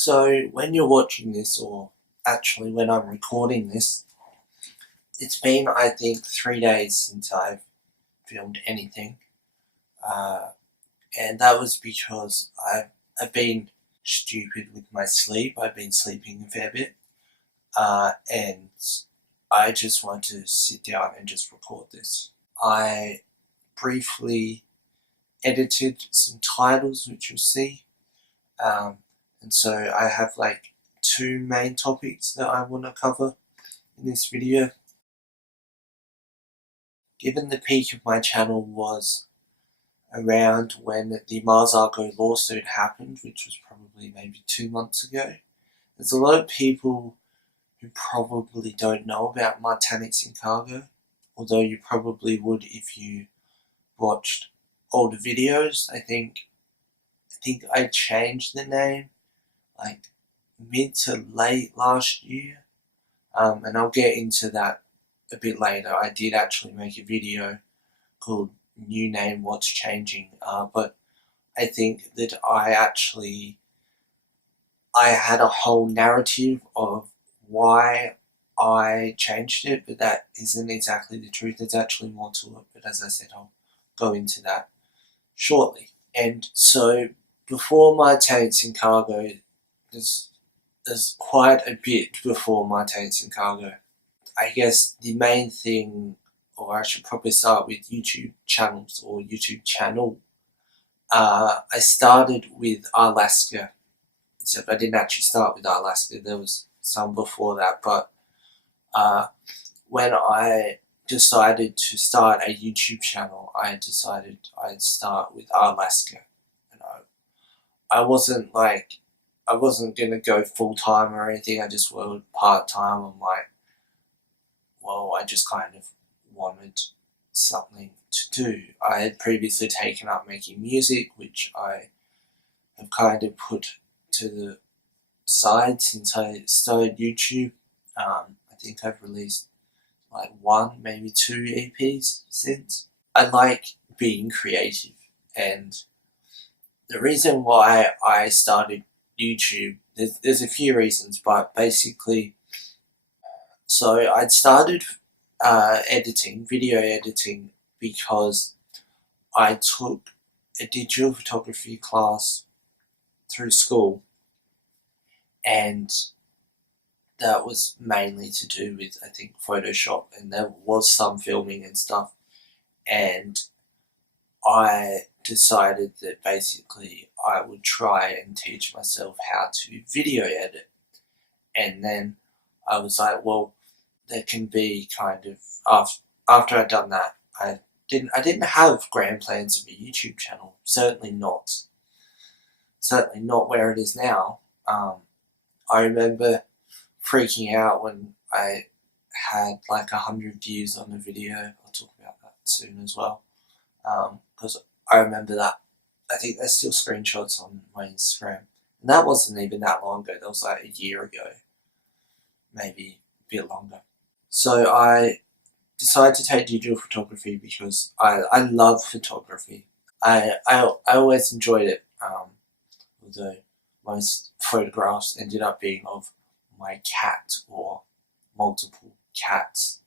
So when you're watching this, or actually when I'm recording this, it's been, I think, 3 days since I've filmed anything. Uh, and that was because I've been stupid with my sleep. I've been sleeping a fair bit. And I just want to sit down and just record this. I briefly edited some titles, which you'll see. And so I have like two main topics that I want to cover in this video. Given the peak of my channel was around when the Mars Argo lawsuit happened, which was probably maybe 2 months ago, there's a lot of people who probably don't know about Martanics in Cargo, although you probably would if you watched older videos. I think I changed the name like mid to late last year, and I'll get into that a bit later. I did actually make a video called New Name What's Changing, but I think that I had a whole narrative of why I changed it, but that isn't exactly the truth. There's actually more to it, but as I said, I'll go into that shortly. And so before my Taints in Cargo, there's quite a bit before my Taints in Cargo. I guess the main thing, or I should probably start with YouTube channels or YouTube channel. I started with Alaska, except I didn't actually start with Alaska. There was some before that, but when I decided to start a YouTube channel, I decided I'd start with Alaska. You know, I wasn't gonna go full time or anything. I just went part time. I'm like, well, I just kind of wanted something to do. I had previously taken up making music, which I have kind of put to the side since I started YouTube. I think I've released like one, maybe two EPs since. I like being creative, and the reason why I started YouTube, there's a few reasons, but basically, so I'd started video editing, because I took a digital photography class through school, and that was mainly to do with, I think, Photoshop, and there was some filming and stuff, and I decided that basically I would try and teach myself how to video edit. And then I was like, well, there can be kind of, after I'd done that, I didn't have grand plans of a YouTube channel. Certainly not where it is now. I remember freaking out when I had like 100 views on a video. I'll talk about that soon as well, because I remember that. I think there's still screenshots on my Instagram, and that wasn't even that long ago. That was like a year ago, maybe a bit longer. So I decided to take digital photography because I love photography. I always enjoyed it, although most photographs ended up being of my cat or multiple cats.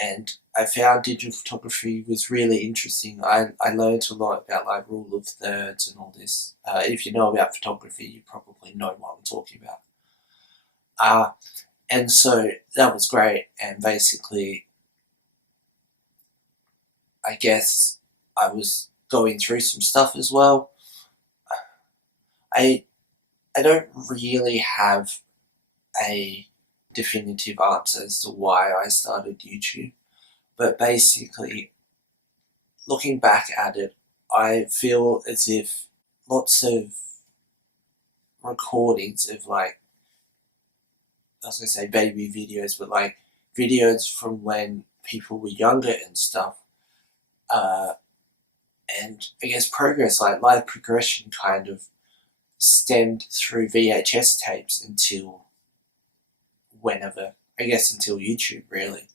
And I found digital photography was really interesting. I learned a lot about like rule of thirds and all this. If you know about photography, you probably know what I'm talking about. And so that was great. And basically, I guess I was going through some stuff as well. I don't really have a definitive answer as to why I started YouTube, but basically, looking back at it, I feel as if lots of recordings of like, I was gonna say baby videos, but like videos from when people were younger and stuff, and I guess progress, like live progression, kind of stemmed through VHS tapes until whenever, I guess until YouTube really.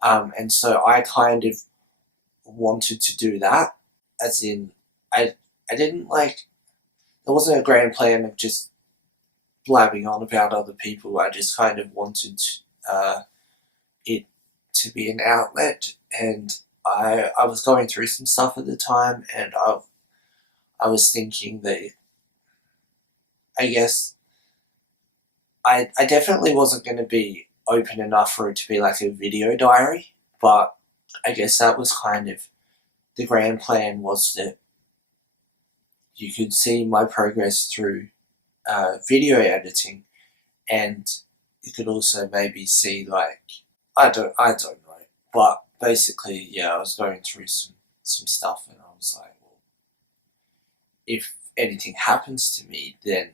And so I kind of wanted to do that, as in, I didn't like, there wasn't a grand plan of just blabbing on about other people. I just kind of wanted it to be an outlet, and I was going through some stuff at the time, and I was thinking that I guess I definitely wasn't going to be open enough for it to be like a video diary, but I guess that was kind of the grand plan, was that you could see my progress through video editing, and you could also maybe see like I don't know, but basically yeah, I was going through some stuff, and I was like, well, if anything happens to me, then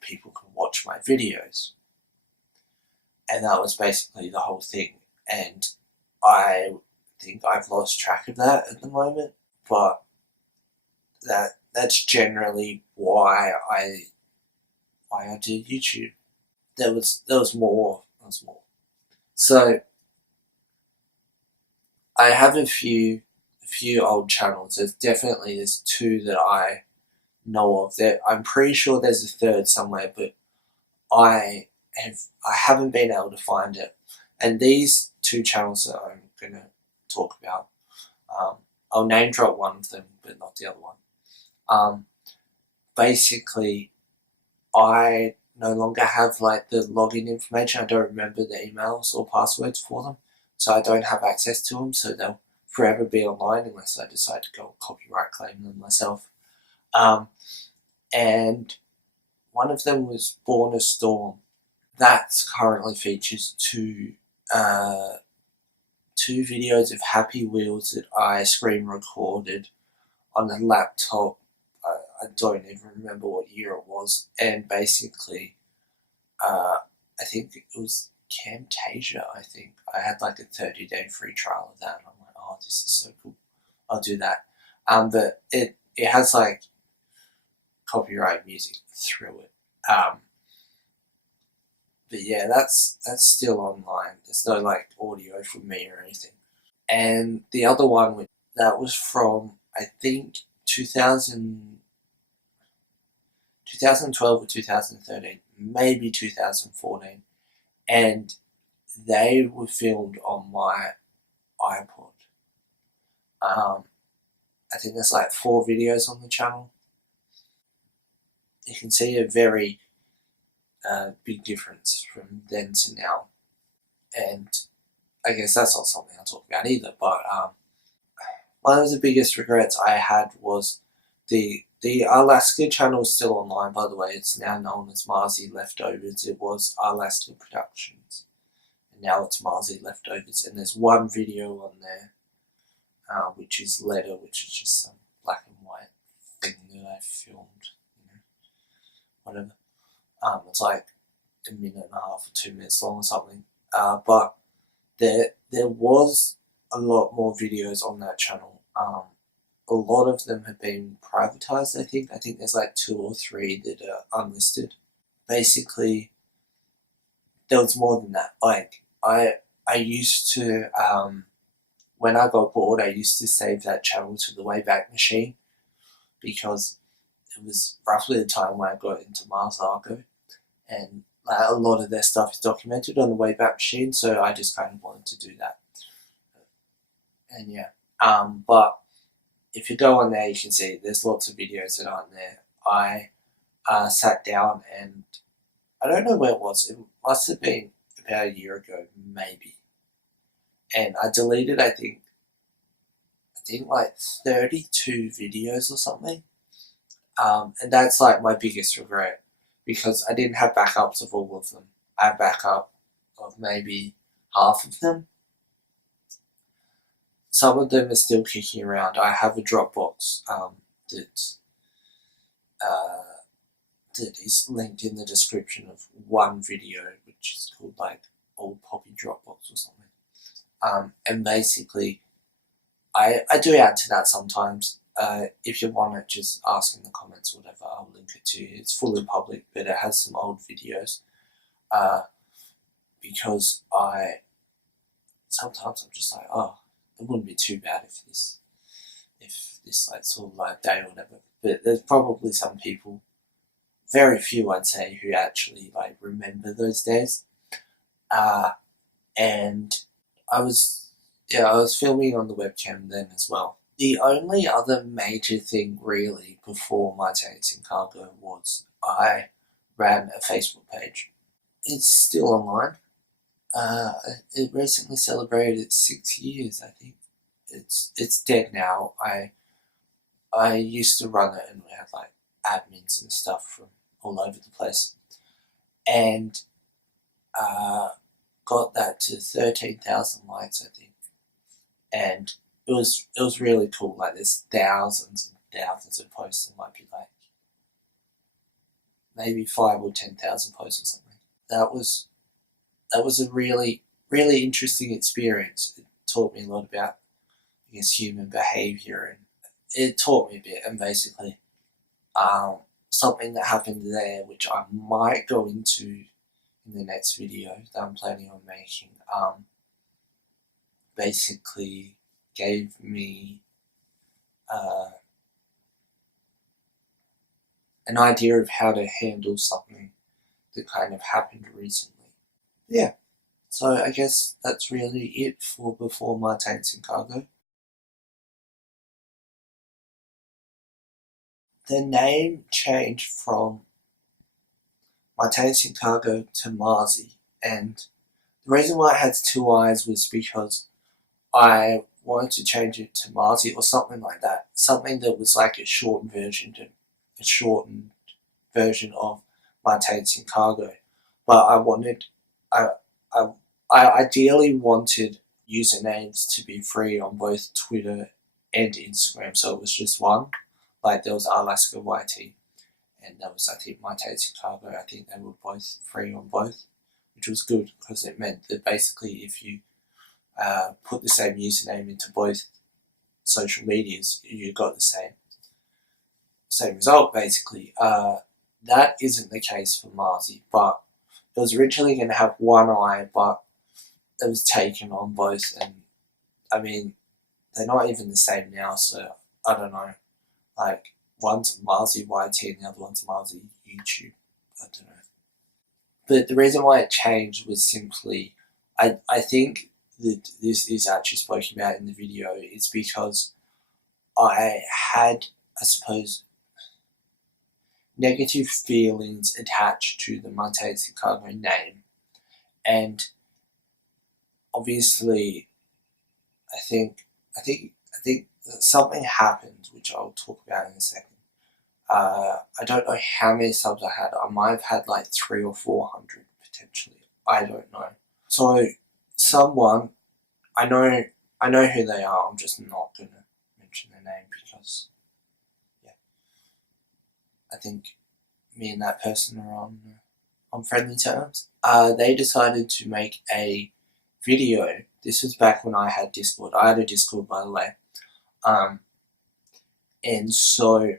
people can watch my videos, and that was basically the whole thing. And I think I've lost track of that at the moment, but that's generally why I do YouTube. There was more. So I have a few old channels. There's two that I know of. That I'm pretty sure there's a third somewhere, but I haven't been able to find it. And these two channels that I'm gonna talk about, I'll name drop one of them, but not the other one. Basically, I no longer have like the login information. I don't remember the emails or passwords for them, so I don't have access to them. So they'll forever be online unless I decide to go copyright claim them myself. And one of them was Born a Storm. That currently features two videos of Happy Wheels that I screen recorded on a laptop. I don't even remember what year it was, and basically, I think it was Camtasia. I think I had like a 30-day free trial of that, and I'm like, oh, this is so cool. I'll do that. But it has like copyright music through it. But yeah, that's still online. There's no like audio from me or anything. And the other one, that was from I think 2012 or 2013, maybe 2014, and they were filmed on my iPod. I think there's like 4 videos on the channel. You can see a very big difference from then to now, and I guess that's not something I'll talk about either. But one of the biggest regrets I had was the Alaska channel is still online, by the way. It's now known as Marzi Leftovers. It was Alaska Productions, and now it's Marzi Leftovers. And there's one video on there, which is Letter, which is just some black and white thing that I filmed, whatever. It's like a minute and a half or 2 minutes long or something. But there was a lot more videos on that channel. A lot of them have been privatized, I think. I think there's like 2 or 3 that are unlisted. Basically, there was more than that. Like, I used to, when I got bored, I used to save that channel to the Wayback Machine, because it was roughly the time when I got into Mars Argo, and a lot of their stuff is documented on the Wayback Machine, so I just kind of wanted to do that. And yeah, but if you go on there, you can see there's lots of videos that aren't there. I sat down, and I don't know where it was. It must have been about a year ago, maybe. And I deleted, I think like 32 videos or something. And that's like my biggest regret, because I didn't have backups of all of them. I have backup of maybe half of them. Some of them are still kicking around. I have a Dropbox that is linked in the description of one video, which is called like Old Poppy Dropbox or something. And basically, I do add to that sometimes. If you want it, just ask in the comments or whatever. I'll link it to you. It's fully public, but it has some old videos. Because sometimes I'm just like, oh, it wouldn't be too bad if this like sort of like day or whatever. But there's probably some people very few, I'd say, who actually like remember those days. And I was filming on the webcam then as well. The only other major thing really before My Tates in Cargo was I ran a Facebook page. It's still online. It recently celebrated its 6 years, I think. It's dead now. I used to run it and we had like admins and stuff from all over the place. And got that to 13,000 likes, I think. And it was really cool. Like there's thousands and thousands of posts. It might be like maybe 5 or 10,000 posts or something. That was a really interesting experience. It taught me a lot about, I guess, human behavior, and it taught me a bit. And basically, something that happened there, which I might go into in the next video that I'm planning on making, basically gave me an idea of how to handle something that kind of happened recently. Yeah, so I guess that's really it for before My Tates in Cargo. The name changed from My Tates in Cargo to Marzi, and the reason why it had two eyes was because I wanted to change it to Marzi or something like that. Something that was like a shortened version of My Tates in Cargo. But I, I, I ideally wanted usernames to be free on both Twitter and Instagram, so it was just one. Like there was Alaska YT, and there was, I think, My Tates in Cargo. I think they were both free on both, which was good because it meant that basically if you put the same username into both social medias, you got the same result basically. That isn't the case for Marzi, but it was originally going to have one eye, but it was taken on both, and I mean they're not even the same now, so I don't know. Like one's Marzi YT and the other one's Marzi YouTube. I don't know. But the reason why it changed was simply, I think that this is actually spoken about in the video, is because I had, I suppose, negative feelings attached to the My Tates in Cargo name. And obviously, I think something happened, which I'll talk about in a second. I don't know how many subs I had. I might have had like 300 or 400 potentially. I don't know. So someone, I know who they are. I'm just not gonna mention their name because, yeah, I think me and that person are on friendly terms. They decided to make a video. This was back when I had Discord. I had a Discord, by the way. And so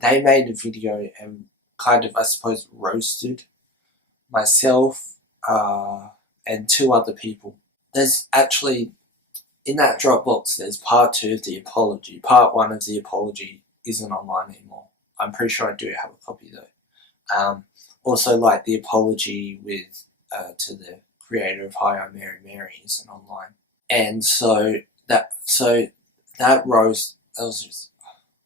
they made a video and kind of, I suppose, roasted myself and two other people. There's actually, in that Dropbox, there's part 2 of the apology. Part 1 of the apology isn't online anymore. I'm pretty sure I do have a copy though. Also, like the apology with to the creator of Hi, I'm Mary isn't online. And so that roast, that was just,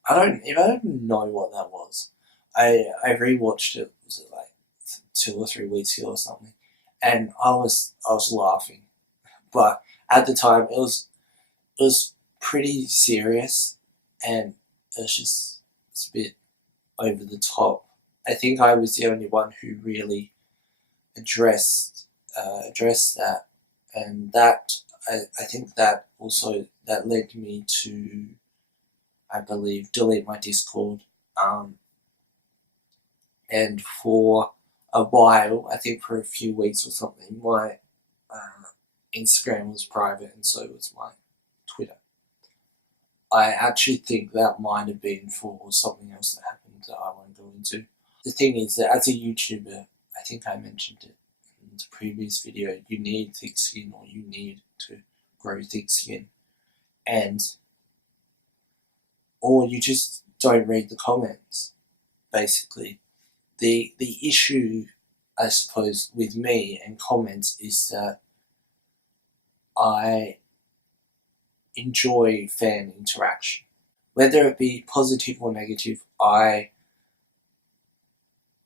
I don't even know what that was. I rewatched it, was it like 2 or 3 weeks ago or something, and I was laughing, but at the time it was pretty serious, and it was just, it's a bit over the top. I think I was the only one who really addressed that, and that I think that also that led me to, I believe, delete my Discord. And for a while, I think for a few weeks or something, my Instagram was private and so was my Twitter. I actually think that might have been for something else that happened that I won't go into. The thing is that as a YouTuber, I think I mentioned it in the previous video, you need thick skin, or you need to grow thick skin. And or you just don't read the comments, basically. the issue, I suppose, with me and comments is that I enjoy fan interaction. Whether it be positive or negative, I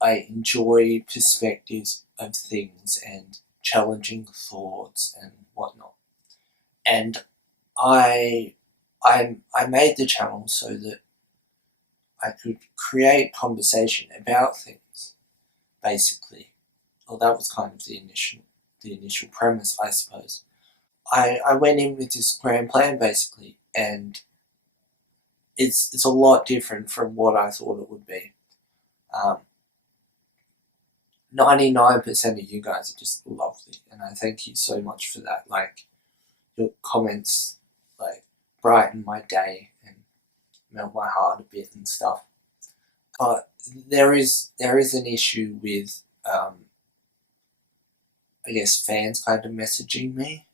enjoy perspectives of things and challenging thoughts and whatnot. And I made the channel so that I could create conversation about things, basically. Well, that was kind of the initial premise, I suppose. I went in with this grand plan, basically, and it's a lot different from what I thought it would be. 99% of you guys are just lovely, and I thank you so much for that. Like, your comments, like, brighten my day and melt my heart a bit and stuff. But there is an issue with, I guess, fans kind of messaging me,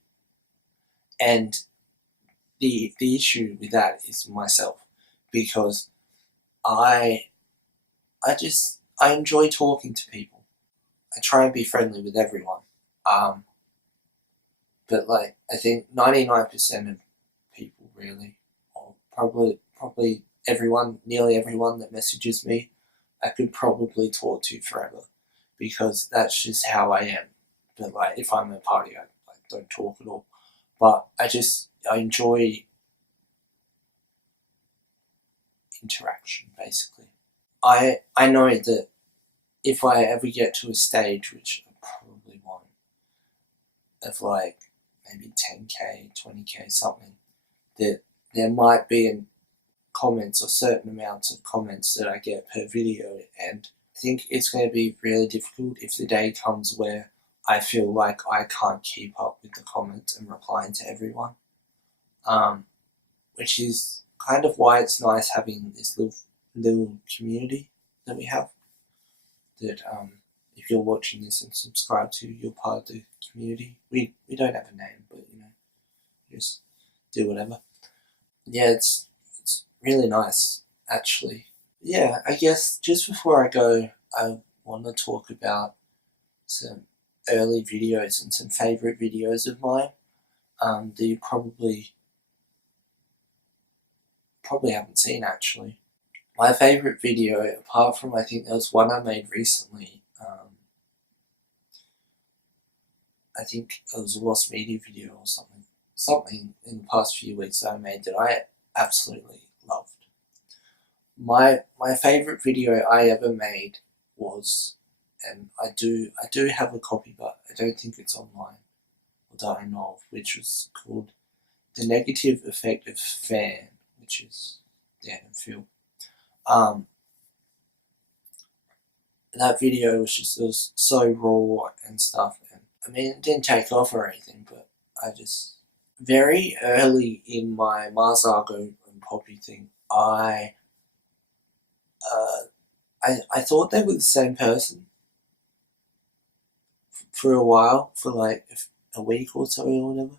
and the issue with that is myself, because I enjoy talking to people. I try and be friendly with everyone. But like, I think 99% of people really, or probably everyone, nearly everyone that messages me, I could probably talk to forever, because that's just how I am. But like, if I'm at a party, I don't talk at all. But I enjoy interaction, basically. I know that if I ever get to a stage, which I probably won't, of like maybe 10k, 20k, something, that there might be comments or certain amounts of comments that I get per video, and I think it's going to be really difficult if the day comes where I feel like I can't keep up with the comments and replying to everyone, which is kind of why it's nice having this little community that we have, that if you're watching this and subscribe to, you're part of the community. We don't have a name, but just do whatever. Yeah, it's really nice, actually. Yeah, I guess just before I go, I want to talk about some early videos and some favorite videos of mine that you probably haven't seen, actually. My favorite video, apart from, I think there was one I made recently, I think it was a lost media video or something in the past few weeks that I made that I absolutely loved. My favorite video I ever made was, and I do have a copy, but I don't think it's online, or that I know of, which was called The Negative Effect of Fan, which is Dan and Phil. That video was it was so raw and stuff, and I mean, it didn't take off or anything, but I just, very early in my Mars Argo and Poppy thing, I thought they were the same person for a while, for like a week or so or whatever.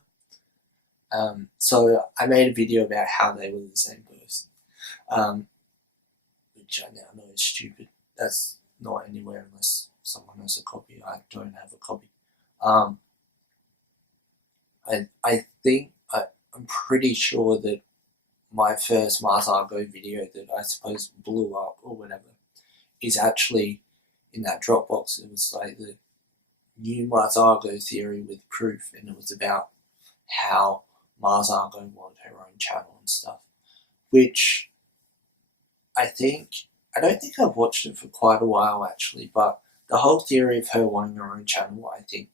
So I made a video about how they were the same person, which I now know is stupid. That's not anywhere unless someone has a copy. I don't have a copy. I think I'm pretty sure that my first Mars Argo video that I suppose blew up or whatever is actually in that Dropbox. It was like the new Mars Argo theory with proof, and it was about how Mars Argo wanted her own channel and stuff, which I don't think I've watched it for quite a while, actually, but the whole theory of her wanting her own channel, I think,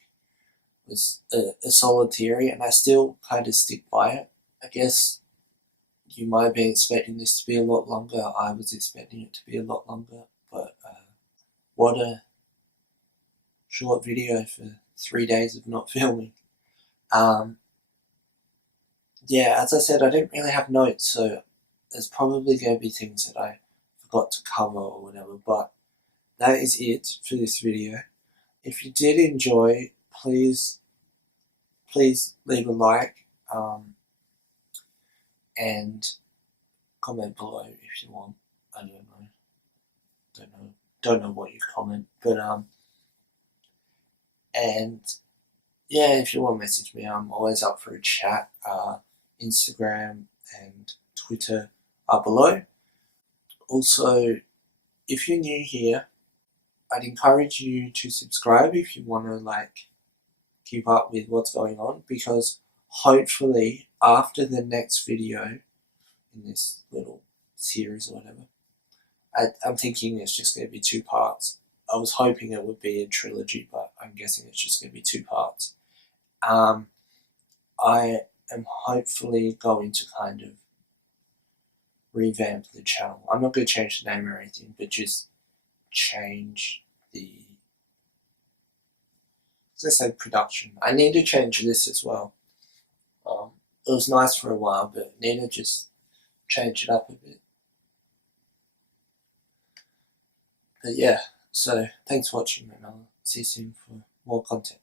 was a solid theory, and I still kind of stick by it. I guess you might be expecting this to be a lot longer. I was expecting it to be a lot longer, but what a short video for 3 days of not filming. Yeah, as I said, I didn't really have notes, so there's probably going to be things that I forgot to cover or whatever, but that is it for this video. If you did enjoy, please leave a like, and comment below if you want. I don't know. don't know what you comment, but and yeah, if you want to message me, I'm always up for a chat. Instagram and Twitter are below. Also, if you're new here, I'd encourage you to subscribe if you want to keep up with what's going on, because hopefully after the next video in this little series or whatever, I'm thinking it's just going to be 2 parts. I was hoping it would be a trilogy, but I'm guessing it's just going to be 2 parts. I am hopefully going to kind of revamp the channel. I'm not going to change the name or anything, but just change the, as I said, production. I need to change this as well. It was nice for a while, but need to just change it up a bit. But yeah, so thanks for watching, and I'll see you soon for more content.